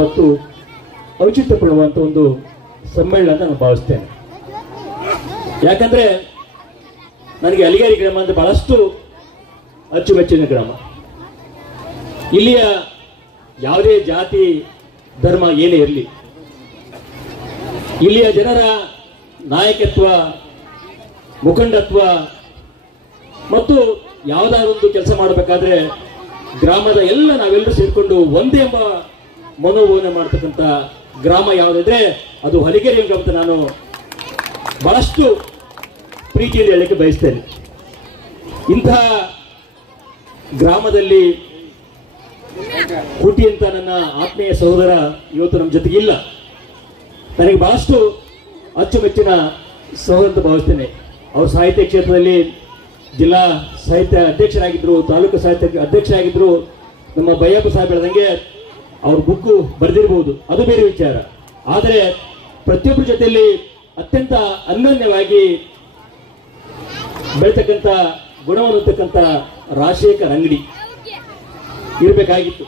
ಮತ್ತು ಔಚಿತ್ಯ ಪಡುವಂಥ ಒಂದು ಸಮ್ಮೇಳನ ನಾನು ಭಾವಿಸ್ತೇನೆ. ಯಾಕಂದ್ರೆ ನನಗೆ ಅಲಿಗೇರಿ ಗ್ರಾಮ ಅಂದ್ರೆ ಬಹಳಷ್ಟು ಅಚ್ಚುಮೆಚ್ಚಿನ ಗ್ರಾಮ. ಇಲ್ಲಿಯ ಯಾವುದೇ ಜಾತಿ, ಧರ್ಮ ಏನೇ ಇರಲಿ, ಇಲ್ಲಿಯ ಜನರ ನಾಯಕತ್ವ, ಮುಖಂಡತ್ವ ಮತ್ತು ಯಾವುದಾದ್ರೊಂದು ಕೆಲಸ ಮಾಡಬೇಕಾದ್ರೆ ಗ್ರಾಮದ ಎಲ್ಲ ನಾವೆಲ್ಲರೂ ಸೇರಿಕೊಂಡು ಒಂದೇ ಎಂಬ ಮನೋಭಾವನೆ ಮಾಡ್ತಕ್ಕಂಥ ಗ್ರಾಮ ಯಾವುದಿದ್ರೆ ಅದು ಹಲಿಗೆರೆ ಅಂತ ನಾನು ಬಹಳಷ್ಟು ಪ್ರೀತಿಯಲ್ಲಿ ಹೇಳಕ್ಕೆ ಬಯಸ್ತೇನೆ. ಇಂತಹ ಗ್ರಾಮದಲ್ಲಿ ಹುಟ್ಟಿ ಅಂತ ನನ್ನ ಆತ್ಮೀಯ ಸಹೋದರ ಇವತ್ತು ನಮ್ಮ ಜೊತೆಗೆ ಇಲ್ಲ. ನನಗೆ ಬಹಳಷ್ಟು ಅಚ್ಚುಮೆಚ್ಚಿನ ಸಹೋದರ ಅಂತ ಭಾವಿಸ್ತೇನೆ. ಅವರು ಸಾಹಿತ್ಯ ಕ್ಷೇತ್ರದಲ್ಲಿ ಜಿಲ್ಲಾ ಸಾಹಿತ್ಯ ಅಧ್ಯಕ್ಷರಾಗಿದ್ದರು ತಾಲೂಕು ಸಾಹಿತ್ಯ ಅಧ್ಯಕ್ಷರಾಗಿದ್ದರು ನಮ್ಮ ಬಯ್ಯಪ್ಪ ಸಾಹೇಬ್ ಹೇಳ್ದಂಗೆ ಅವ್ರ ಬುಕ್ಕು ಬರೆದಿರ್ಬೋದು, ಅದು ಬೇರೆ ವಿಚಾರ. ಆದರೆ ಪ್ರತಿಯೊಬ್ಬರ ಜೊತೆಯಲ್ಲಿ ಅತ್ಯಂತ ಅನ್ಯೋನ್ಯವಾಗಿ ಬೆಳೀತಕ್ಕಂಥ, ಗುಣವನ್ನತಕ್ಕಂಥ ರಾಜಶೇಖರ್ ಅಂಗಡಿ ಇರಬೇಕಾಗಿತ್ತು.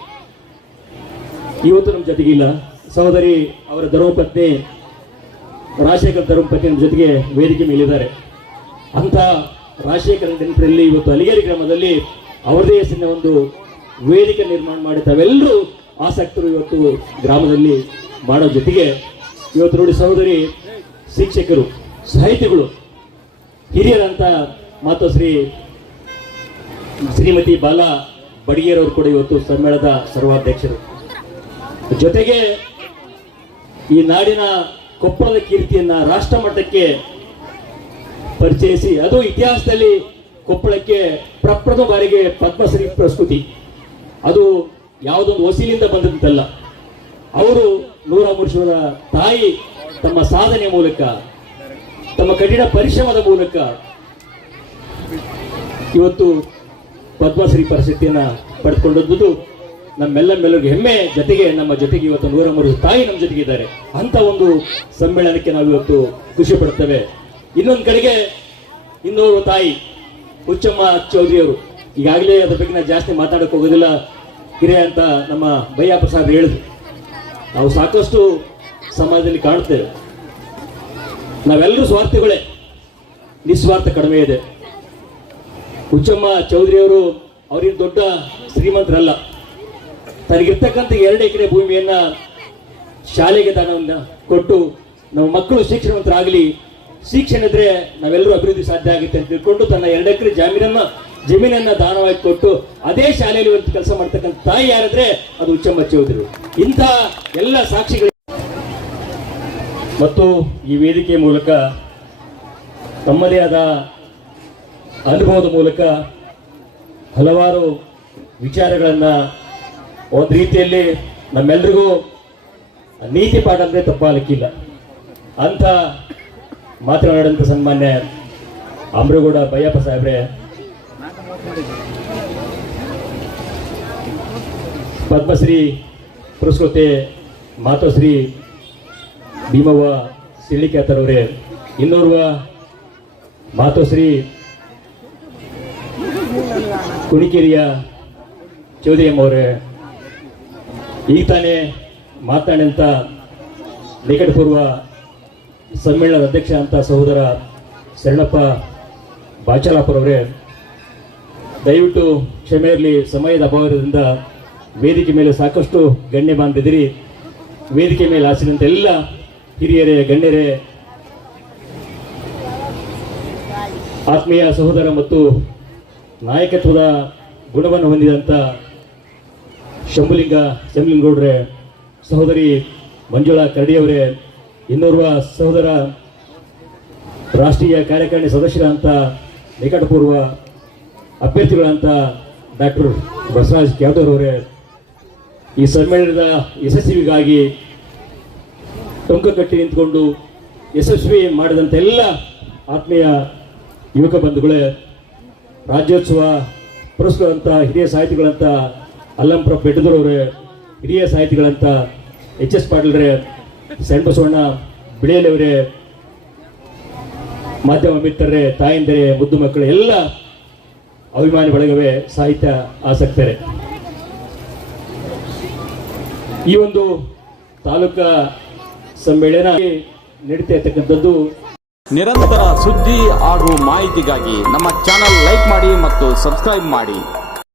ಇವತ್ತು ನಮ್ಮ ಜೊತೆಗಿಲ್ಲ ಸಹೋದರಿ ಅವರ ಧರ್ಮಪತ್ನಿ ರಾಜಶೇಖರ್ ಧರ್ಮಪತ್ನಿ ನಮ್ಮ ಜೊತೆಗೆ ವೇದಿಕೆ ಮೇಲಿದ್ದಾರೆ. ಅಂತ ರಾಜಶೇಖರ ನೆನಪಿನಲ್ಲಿ ಇವತ್ತು ಅಲಿಗೇರಿ ಗ್ರಾಮದಲ್ಲಿ ಅವರದೇ ಹೆಸರಿನ ಒಂದು ವೇದಿಕೆ ನಿರ್ಮಾಣ ಮಾಡಿ ತಾವೆಲ್ಲರೂ ಆಸಕ್ತರು ಇವತ್ತು ಗ್ರಾಮದಲ್ಲಿ ಮಾಡೋ ಜೊತೆಗೆ ಇವತ್ತು ನೋಡಿ ಸಹೋದರಿ ಶಿಕ್ಷಕರು, ಸಾಹಿತಿಗಳು, ಹಿರಿಯರಂತ ಮಾತು ಶ್ರೀ ಶ್ರೀಮತಿ ಬಾಲ ಬಡಿಗೇರವರು ಕೂಡ ಇವತ್ತು ಸಮ್ಮೇಳನದ ಸರ್ವಾಧ್ಯಕ್ಷರು. ಜೊತೆಗೆ ಈ ನಾಡಿನ ಕೊಪ್ಪಳದ ಕೀರ್ತಿಯನ್ನ ರಾಷ್ಟ್ರ ಮಟ್ಟಕ್ಕೆ ಪರಿಚಯಿಸಿ, ಅದು ಇತಿಹಾಸದಲ್ಲಿ ಕೊಪ್ಪಳಕ್ಕೆ ಪ್ರಪ್ರಥಮ ಬಾರಿಗೆ ಪದ್ಮಶ್ರೀ ಪ್ರಸ್ತುತಿ. ಅದು ಯಾವುದೊಂದು ವಸೀಲಿಂದ ಬಂದಂತಲ್ಲ ಅವರು ನೂರ ವರ್ಷದ ತಾಯಿ ತಮ್ಮ ಸಾಧನೆ ಮೂಲಕ, ತಮ್ಮ ಕಠಿಣ ಪರಿಶ್ರಮದ ಮೂಲಕ ಇವತ್ತು ಪದ್ಮಶ್ರೀ ಪರಿಸ್ಥಿತಿಯನ್ನು ಪಡೆದುಕೊಂಡದ್ದು ನಮ್ಮೆಲ್ಲ ಮೆಲ್ಲರಿಗೆ ಹೆಮ್ಮೆ ಜೊತೆಗೆ ನಮ್ಮ ಜೊತೆಗೆ ಇವತ್ತು ನೂರ ಮೂರು ತಾಯಿ ನಮ್ಮ ಜೊತೆಗೆ ಇದ್ದಾರೆ. ಅಂತ ಒಂದು ಸಮ್ಮೇಳನಕ್ಕೆ ನಾವು ಇವತ್ತು ಖುಷಿ ಪಡ್ತೇವೆ ಇನ್ನೊಂದು ಕಡೆಗೆ ಇನ್ನೋರ್ವ ತಾಯಿ ಹುಚ್ಚಮ್ಮ ಚೌಧರಿಯವರು, ಈಗಾಗಲೇ ಅದ್ರ ಬಗ್ಗೆ ನಾನು ಜಾಸ್ತಿ ಮಾತಾಡಕ್ಕೆ ಹೋಗೋದಿಲ್ಲ. ಹಿರಿಯ ಅಂತ ನಮ್ಮ ಬಯ್ಯ ಪ್ರಸಾದ್ ಹೇಳಿದ್ರು. ನಾವು ಸಾಕಷ್ಟು ಸಮಾಜದಲ್ಲಿ ಕಾಣುತ್ತೇವೆ. ನಾವೆಲ್ಲರೂ ಸ್ವಾರ್ಥಿಗಳೇ. ನಿಸ್ವಾರ್ಥ ಕಡಿಮೆ ಇದೆ. ಹುಚ್ಚಮ್ಮ ಚೌಧರಿಯವರು ಅವ್ರಿಗೆ ದೊಡ್ಡ ಶ್ರೀಮಂತರಲ್ಲ. ತನಗಿರ್ತಕ್ಕಂಥ ಎರಡು ಎಕರೆ ಭೂಮಿಯನ್ನ ಶಾಲೆಗೆ ದಾನವನ್ನ ಕೊಟ್ಟು ನಮ್ಮ ಮಕ್ಕಳು ಶಿಕ್ಷಣವಂತರಾಗಲಿ, ಶಿಕ್ಷಣ ಇದ್ರೆ ನಾವೆಲ್ಲರೂ ಅಭಿವೃದ್ಧಿ ಸಾಧ್ಯ ಆಗುತ್ತೆ ಅಂತ ತಿಳ್ಕೊಂಡು ತನ್ನ ಎರಡು ಎಕರೆ ಜಮೀನನ್ನ ಜಮೀನನ್ನ ದಾನವಾಗಿ ಕೊಟ್ಟು ಅದೇ ಶಾಲೆಯಲ್ಲಿ ಒಂದು ಕೆಲಸ ಮಾಡ್ತಕ್ಕಂಥ ತಾಯಿ ಯಾರಿದ್ರೆ ಅದು ಉಚ್ಚಮ್ಮ ಚೌಧರಿ. ಇಂಥ ಎಲ್ಲ ಸಾಕ್ಷಿಗಳು ಮತ್ತು ಈ ವೇದಿಕೆ ಮೂಲಕ ತಮ್ಮದೇ ಆದ ಅನುಭವದ ಮೂಲಕ ಹಲವಾರು ವಿಚಾರಗಳನ್ನ ಒಂದು ರೀತಿಯಲ್ಲಿ ನಮ್ಮೆಲ್ರಿಗೂ ನೀತಿ ಪಾಠ ಅಂದ್ರೆ ತಪ್ಪಾಲಕ್ಕಿಲ್ಲ ಅಂತ ಮಾತನಾಡಿದಂಥ ಸನ್ಮಾನ್ಯ ಅಮ್ರಗೌಡ ಬಯ್ಯಪ್ಪ ಸಾಹೇಬ್ರೆ ಪದ್ಮಶ್ರೀ ಪುರಸ್ಕೃತೆ ಮಾತೋಶ್ರೀ ಭೀಮವ್ವ ಸಿಳ್ಳಿಕ್ಯಾತರವರೇ ಇನ್ನೋರ್ವ ಮಾತೋಶ್ರೀ ಕುಣಿಕೇರಿಯ ಚೌಧರಿಯಮ್ಮವರೇ, ಈಗ ತಾನೇ ಮಾತನಾಡಿದಂಥ ನಿಕಟಪೂರ್ವ ಸಮ್ಮೇಳನದ ಅಧ್ಯಕ್ಷ ಅಂತ ಸಹೋದರ ಶರಣಪ್ಪ ಬಾಚಲಾಪುರವರೇ ದಯವಿಟ್ಟು ಕ್ಷಮೆ ಇರಲಿ ಸಮಯದ ಅಭಾವದಿಂದ ವೇದಿಕೆ ಮೇಲೆ ಸಾಕಷ್ಟು ಗಣ್ಯ ಬಾಂಧಿದಿರಿ ವೇದಿಕೆ ಮೇಲೆ ಹಾಸಿದಂಥ ಎಲ್ಲ ಹಿರಿಯರೇ, ಗಣ್ಯರೇ, ಆತ್ಮೀಯ ಸಹೋದರ ಮತ್ತು ನಾಯಕತ್ವದ ಗುಣವನ್ನು ಹೊಂದಿದಂಥ ಶಂಭುಲಿಂಗ ಶಂಭುಲಿಂಗೌಡ್ರೆ ಸಹೋದರಿ ಮಂಜುಳಾ ಕರಡಿಯವರೇ ಇನ್ನೋರ್ವ ಸಹೋದರ ರಾಷ್ಟ್ರೀಯ ಕಾರ್ಯಕಾರಿಣಿ ಸದಸ್ಯರಂತ ನಿಕಟಪೂರ್ವ ಅಭ್ಯರ್ಥಿಗಳಂತ ಡಾಕ್ಟರ್ ಬಸವರಾಜ್ ಅವರೇ, ಈ ಸಮ್ಮೇಳನದ ಯಶಸ್ವಿಗಾಗಿ ಟೊಂಕ ಕಟ್ಟಿ ನಿಂತ್ಕೊಂಡು ಯಶಸ್ವಿ ಮಾಡಿದಂಥ ಎಲ್ಲ ಆತ್ಮೀಯ ಯುವಕ ಬಂಧುಗಳೇ, ರಾಜ್ಯೋತ್ಸವ ಪುರಸ್ಕೃತ ಹಿರಿಯ ಸಾಹಿತಿಗಳಂತ ಅಲ್ಲಂಪುರ ಬೆಟ್ಟದರವರೇ ಹಿರಿಯ ಸಾಹಿತಿಗಳಂತ ಎಚ್ ಎಸ್ ಪಾಟೀಲ್ರೇ ಸಣ್ಣ ಬಸವಣ್ಣ ಬಿಳಿಯಲವರೇ ಮಾಧ್ಯಮ ಮಿತ್ರರೇ, ತಾಯಂದಿರೇ, ಮುದ್ದು ಮಕ್ಕಳು, ಎಲ್ಲ ಅಭಿಮಾನಿ ಬಳಗವೇ ಸಾಹಿತ್ಯ ಆಸಕ್ತರೆ. ಈ ಒಂದು ತಾಲೂಕಾ ಸಮ್ಮೇಳನ ನಡೀತಾ ಇರ್ತಕ್ಕಂಥದ್ದು. ನಿರಂತರ ಸುದ್ದಿ ಹಾಗೂ ಮಾಹಿತಿಗಾಗಿ ನಮ್ಮ ಚಾನಲ್ ಲೈಕ್ ಮಾಡಿ ಮತ್ತು ಸಬ್ಸ್ಕ್ರೈಬ್ ಮಾಡಿ.